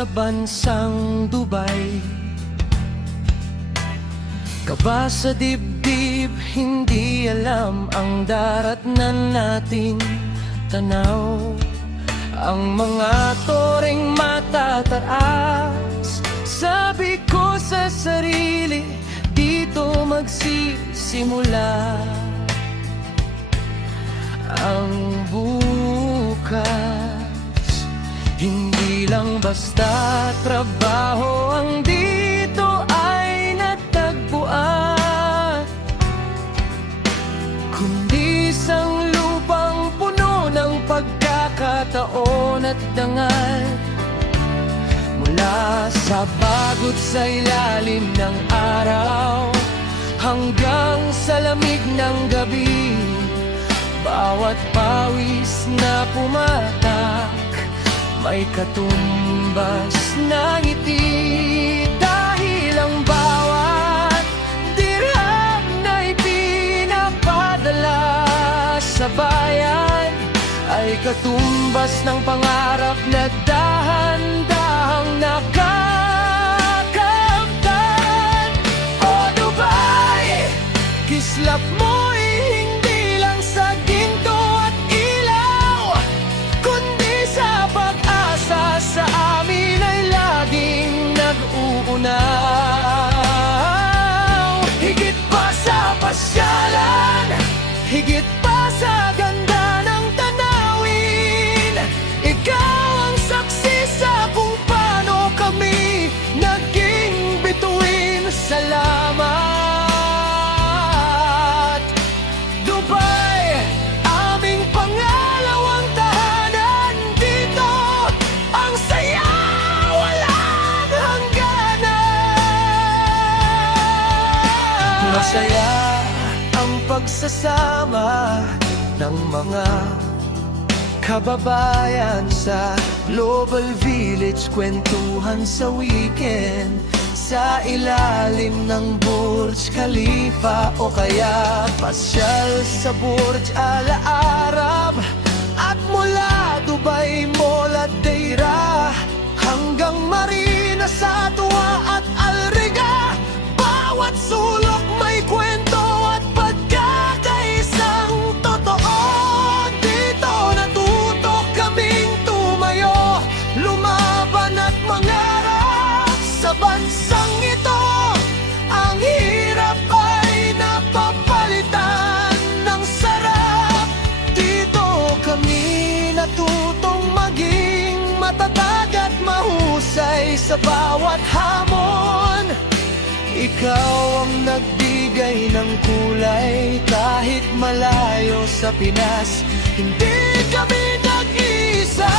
sa bansang Dubai. Kaba sa dibdib, hindi alam ang daratnan nating tanaw. Ang mga toreng matataas, sabi ko sa sarili, dito magsisimula ang bukas. Hindi lang basta trabaho ang dito ay natagpuan, kundi isang lupang puno ng pagkakataon at dangal. Mula sa bagot sa ilalim ng araw hanggang sa lamig ng gabi, bawat pawis na pumatak may katumbas na ngiti. Dahil ang bawat dirham na ipinapadala sa bayan ay katumbas ng pangarap na dahan-dahang nakakamtan. O Dubai, kislap mo'y hindi lang sa ginto at ilaw, kundi sa pag-asa sa amin ay laging nag-uunaw. Higit pa sa pasyalan, higit pa sa ganda ng tanawin, ikaw ang saksi sa kung paano kami naging bituin. Salamat, Dubai, aming pangalawang tahanan. Dito ang saya, walang hangganan. Masaya ang pagsasama ng mga kababayan sa Global Village, kwentuhan sa weekend sa ilalim ng Burj Khalifa, o kaya pasyal sa Burj Al Arab. At mula Dubai Mall at Deira hanggang Marina sa Tuwa at Al Riga, bawat sulok may kwento at pagkakaisang totoo. Dito natuto kaming tumayo, lumaban at mangarap sa bansang ito. Ang hirap ay napapalitan ng sarap. Dito kami natutong maging matatag at mahusay sa bawat hamon. Ikaw ang nagbigay ng kulay kahit malayo sa Pinas, hindi kami nag-isa.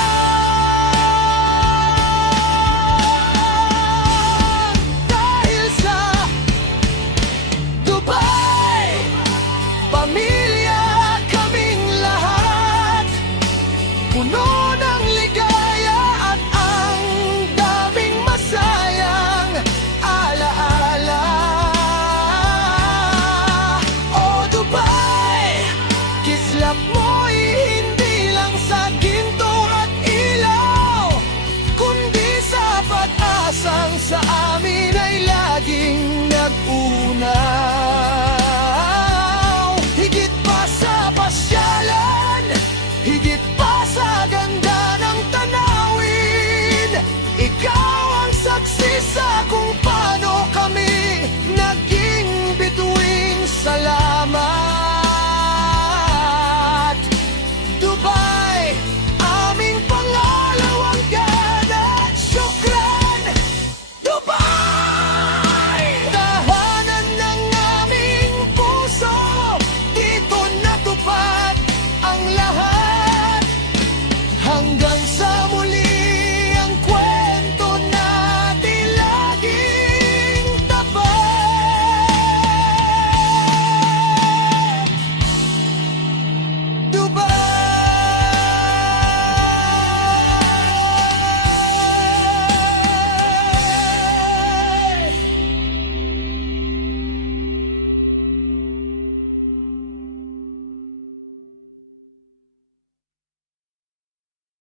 Dahil sa Dubai, pamilya kaming lahat, puno ng ligaya at ang daming masayang alaala. O Dubai, kislap mo'y hindi lang sa ginto at ilaw, kundi sa pag-asang sa amin ay laging nag-unaw. Higit pa sa pasyalan, higit pa sa ganda ng tanawin, ikaw ang saksi sa kung